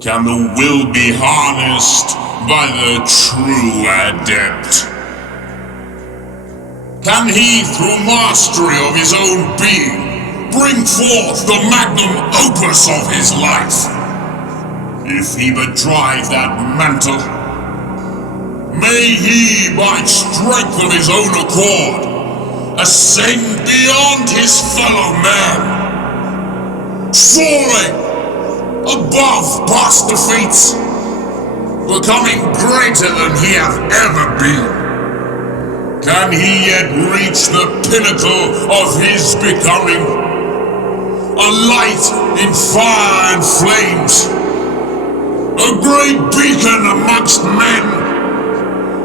Can the will be harnessed by the true adept? Can he, through mastery of his own being, bring forth the magnum opus of his life? If he but drive that mantle, may he, by strength of his own accord, ascend beyond his fellow men, soaring above past defeats, becoming greater than he hath ever been. Can he yet reach the pinnacle of his becoming, a light in fire and flames, a great beacon amongst men,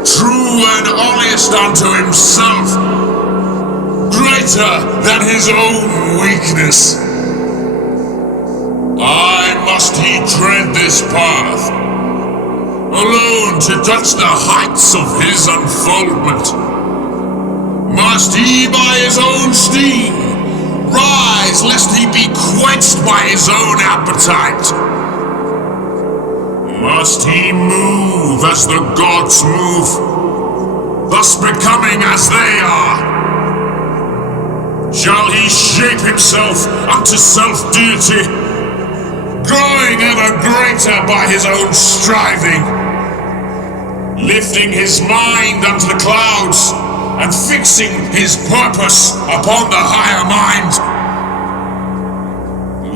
true and honest unto himself, greater than his own weakness? Aye, must he tread this path, alone to touch the heights of his unfoldment? Must he by his own steam rise, lest he be quenched by his own appetite? Must he move as the gods move, thus becoming as they are? Shall he shape himself unto self-deity, growing ever greater by his own striving, lifting his mind unto the clouds, and fixing his purpose upon the higher mind?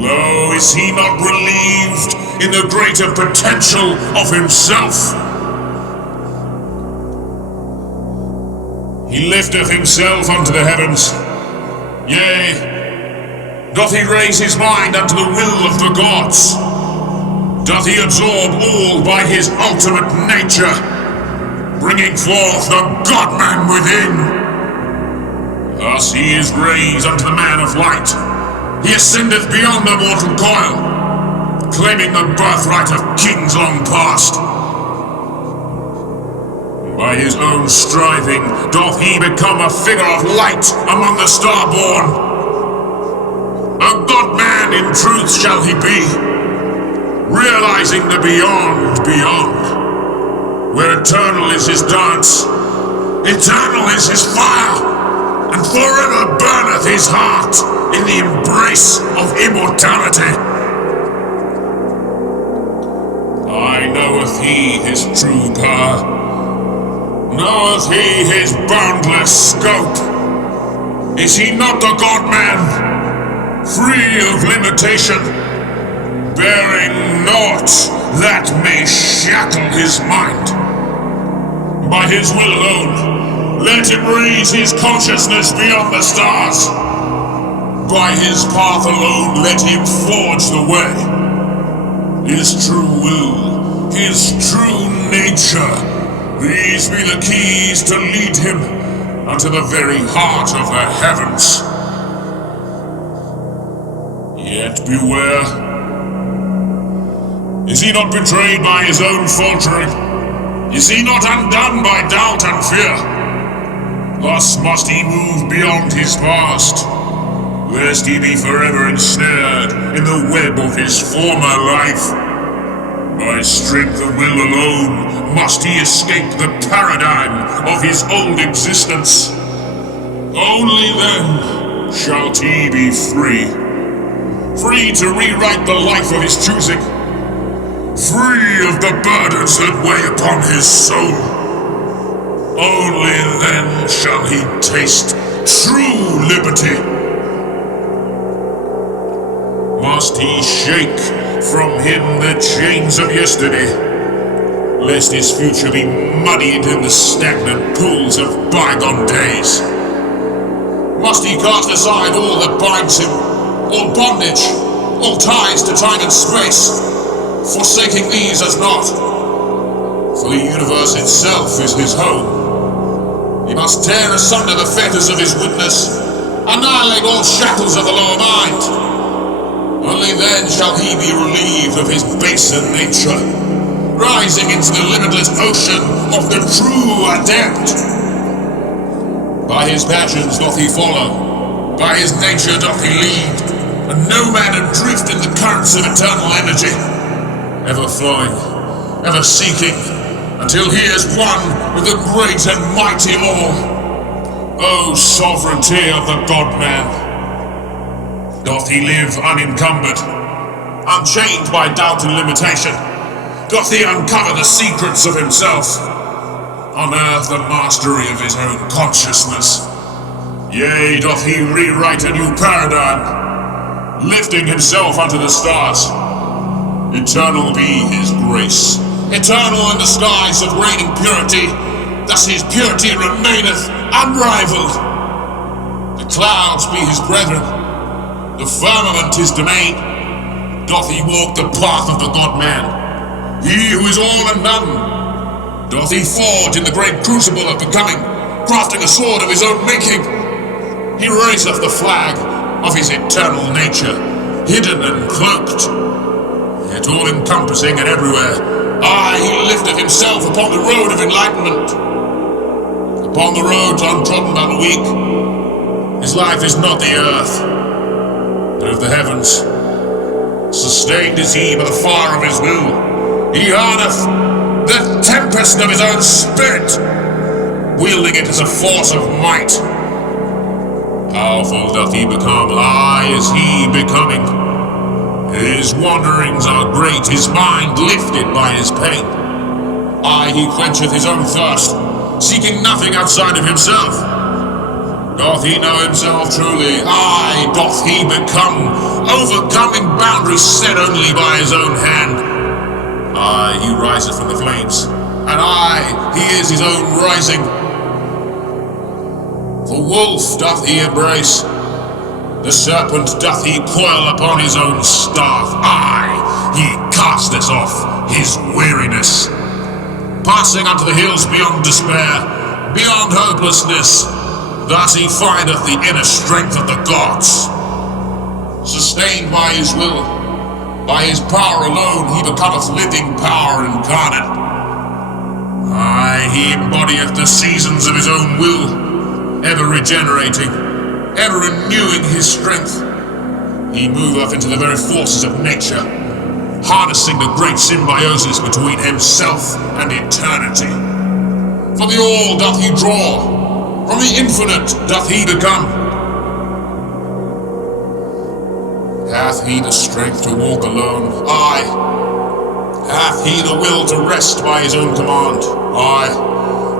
Lo, is he not relieved in the greater potential of himself? He lifteth himself unto the heavens, yea, doth he raise his mind unto the will of the gods? Doth he absorb all by his ultimate nature, bringing forth the God-man within? Thus he is raised unto the man of light. He ascendeth beyond the mortal coil, claiming the birthright of kings long past. By his own striving doth he become a figure of light among the star-born. A God-man in truth shall he be, realizing the beyond, where eternal is his dance, eternal is his fire, and forever burneth his heart in the embrace of immortality. Aye, knoweth he his true power, knoweth he his boundless scope. Is he not the God-man, free of limitation, bearing naught that may shackle his mind? By his will alone, let him raise his consciousness beyond the stars. By his path alone, let him forge the way. His true will, his true nature, these be the keys to lead him unto the very heart of the heavens. Yet beware. Is he not betrayed by his own faltering? Is he not undone by doubt and fear? Thus must he move beyond his past, lest he be forever ensnared in the web of his former life. By strength of will alone must he escape the paradigm of his old existence. Only then shall he be free. Free to rewrite the life of his choosing, free of the burdens that weigh upon his soul. Only then shall he taste true liberty. Must he shake from him the chains of yesterday, lest his future be muddied in the stagnant pools of bygone days? Must he cast aside all that binds him, all bondage, all ties to time and space, forsaking these as naught? For the universe itself is his home. He must tear asunder the fetters of his witness, annihilate all shackles of the lower mind. Only then shall he be relieved of his baser nature, rising into the limitless ocean of the true adept. By his passions doth he follow, by his nature doth he lead, and no man adrift in the currents of eternal energy. ever flowing, ever seeking, until he is one with the great and mighty all. O sovereignty of the God-man! Doth he live unencumbered, unchained by doubt and limitation? Doth he uncover the secrets of himself, unearth the mastery of his own consciousness? Yea, doth he rewrite a new paradigm, lifting himself unto the stars? Eternal be his grace, eternal in the skies of reigning purity. Thus his purity remaineth unrivaled. The clouds be his brethren, the firmament his domain. Doth he walk the path of the God-man, he who is all and none? Doth he forge in the great crucible of becoming, crafting a sword of his own making? He raiseth the flag of his eternal nature, hidden and cloaked, yet all-encompassing and everywhere. Aye, he lifteth himself upon the road of enlightenment, upon the roads untrodden by the weak. His life is not the earth, but of the heavens. Sustained is he by the fire of his will. He hardeth the tempest of his own spirit, wielding it as a force of might. Powerful doth he become, aye, is he becoming. His wanderings are great, his mind lifted by his pain. Aye, he quencheth his own thirst, seeking nothing outside of himself. Doth he know himself truly? Aye, doth he become, overcoming boundaries set only by his own hand. Aye, he riseth from the flames, and aye, he is his own rising. The wolf doth he embrace, the serpent doth he coil upon his own staff. Aye, he casteth off his weariness, passing unto the hills beyond despair, beyond hopelessness. Thus he findeth the inner strength of the gods. Sustained by his will, by his power alone, he becometh living power incarnate. Aye, he embodieth the seasons of his own will, ever regenerating, ever renewing his strength. He moveth into the very forces of nature, harnessing the great symbiosis between himself and eternity. From the all doth he draw, from the infinite doth he become. Hath he the strength to walk alone? Aye. Hath he the will to rest by his own command? Aye.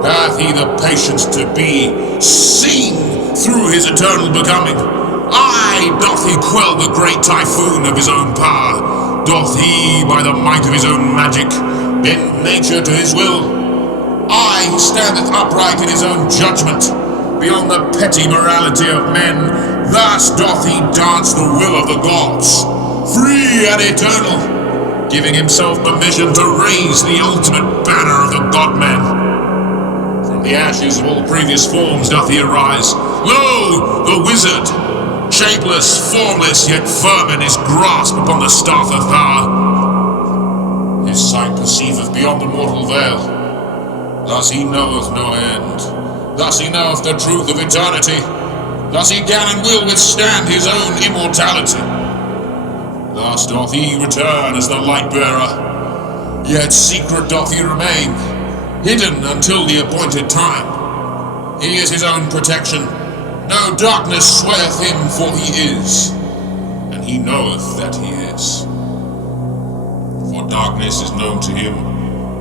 Hath he the patience to be seen through his eternal becoming? Aye. Doth he quell the great typhoon of his own power? Doth he, by the might of his own magic, bend nature to his will? Aye, he standeth upright in his own judgment, beyond the petty morality of men. Thus doth he dance the will of the gods, free and eternal, giving himself permission to raise the ultimate banner of the God-man. From the ashes of all previous forms doth he arise. Lo, the wizard, shapeless, formless, yet firm in his grasp upon the staff of power. His sight perceiveth beyond the mortal veil. Thus he knoweth no end. Thus he knoweth the truth of eternity. Thus he can and will withstand his own immortality. Thus doth he return as the light-bearer. Yet secret doth he remain, hidden until the appointed time. He is his own protection. No darkness swayeth him, for he is, and he knoweth that he is. For darkness is known to him,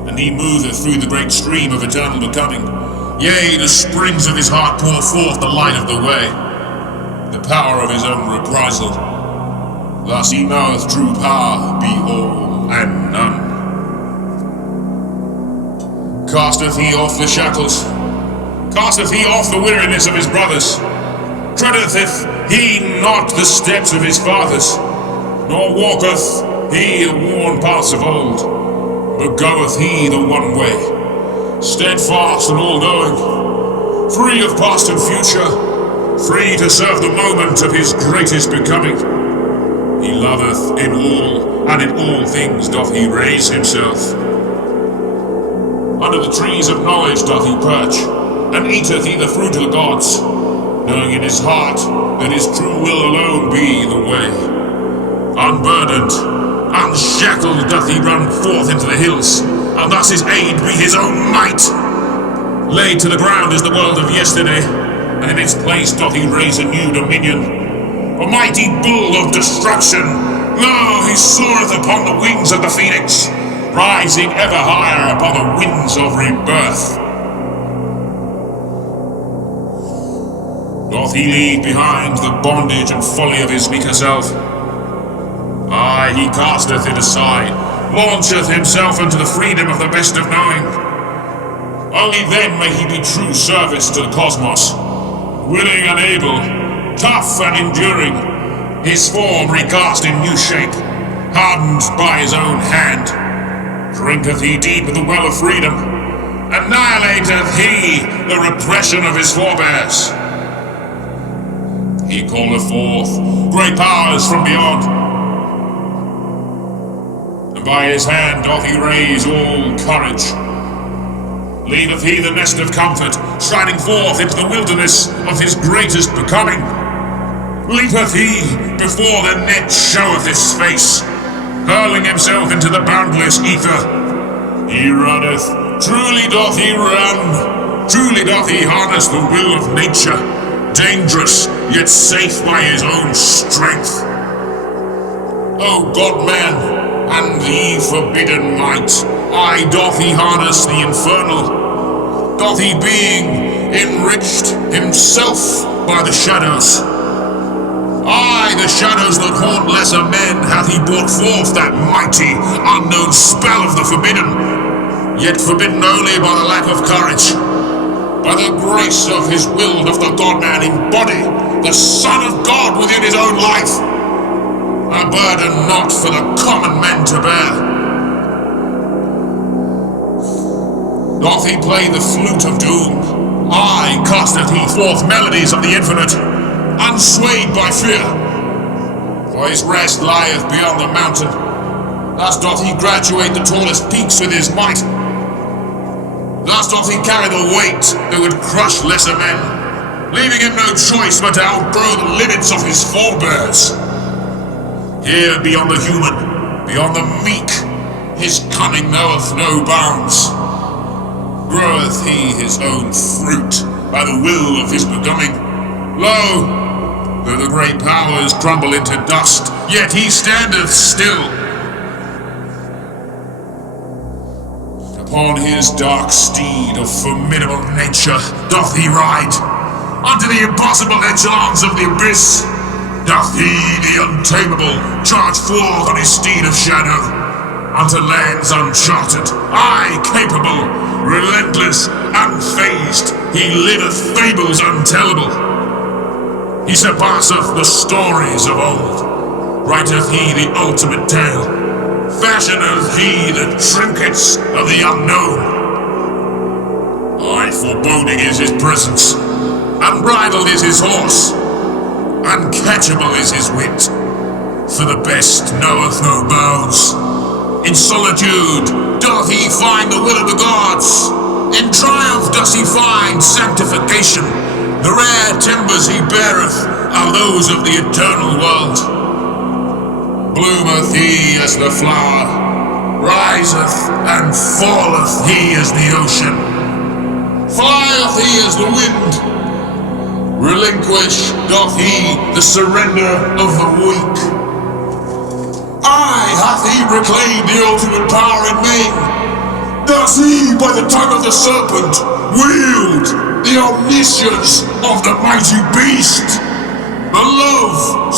and he moveth through the great stream of eternal becoming. Yea, the springs of his heart pour forth the light of the way, the power of his own reprisal. Thus he knoweth true power, be all and none. Casteth he off the shackles, casteth he off the weariness of his brothers. Treadeth he not the steps of his fathers, nor walketh he the worn paths of old, but goeth he the one way, steadfast and all-knowing, free of past and future, free to serve the moment of his greatest becoming. He loveth in all, and in all things doth he raise himself. Under the trees of knowledge doth he perch, and eateth he the fruit of the gods, knowing in his heart that his true will alone be the way. Unburdened, unshackled doth he run forth into the hills, and thus his aid be his own might. Laid to the ground is the world of yesterday, and in its place doth he raise a new dominion. A mighty bull of destruction, lo, he soareth upon the wings of the phoenix, rising ever higher upon the winds of rebirth. Doth he leave behind the bondage and folly of his weaker self? Aye, he casteth it aside, launcheth himself into the freedom of the best of knowing. Only then may he be true service to the cosmos, willing and able, tough and enduring, his form recast in new shape, hardened by his own hand. Drinketh he deep of the well of freedom, annihilateth he the repression of his forebears. He calleth forth great powers from beyond, and by his hand doth he raise all courage. Leaveth he the nest of comfort, striding forth into the wilderness of his greatest becoming. Leapeth he before the net showeth his face, hurling himself into the boundless ether. He runneth, truly doth he run, truly doth he harness the will of nature, dangerous, yet safe by his own strength. O God-man, and the forbidden might, aye doth he harness the infernal, doth he being enriched himself by the shadows. Aye, the shadows that haunt lesser men hath he brought forth that mighty, unknown spell of the forbidden, yet forbidden only by the lack of courage. By the grace of his will doth the God-man embody the Son of God within his own life, a burden not for the common men to bear. Doth he play the flute of doom? Aye, casteth he forth melodies of the infinite, unswayed by fear. For his rest lieth beyond the mountain. Thus doth he graduate the tallest peaks with his might. Thus doth he carry the weight that would crush lesser men, leaving him no choice but to outgrow the limits of his forebears. Here beyond the human, beyond the meek, his cunning knoweth no bounds. Groweth he his own fruit by the will of his becoming. Lo, though the great powers crumble into dust, yet he standeth still. Upon his dark steed of formidable nature doth he ride, unto the impossible echelons of the abyss. Doth he, the untamable, charge forth on his steed of shadow, unto lands uncharted, aye, capable, relentless, unfazed, he liveth fables untellable. He surpasseth the stories of old, writeth he the ultimate tale, fashioneth he the trinkets of the unknown. Aye, foreboding is his presence, unbridled is his horse, uncatchable is his wit, for the best knoweth no bounds. In solitude doth he find the will of the gods, in triumph does he find sanctification. The rare timbers he beareth are those of the eternal world. Bloometh he as the flower, riseth and falleth he as the ocean, flieth he as the wind. Relinquish doth he the surrender of the weak. Aye, hath he reclaimed the ultimate power in me. Does he by the tongue of the serpent wield the omniscience of the mighty beast? The love,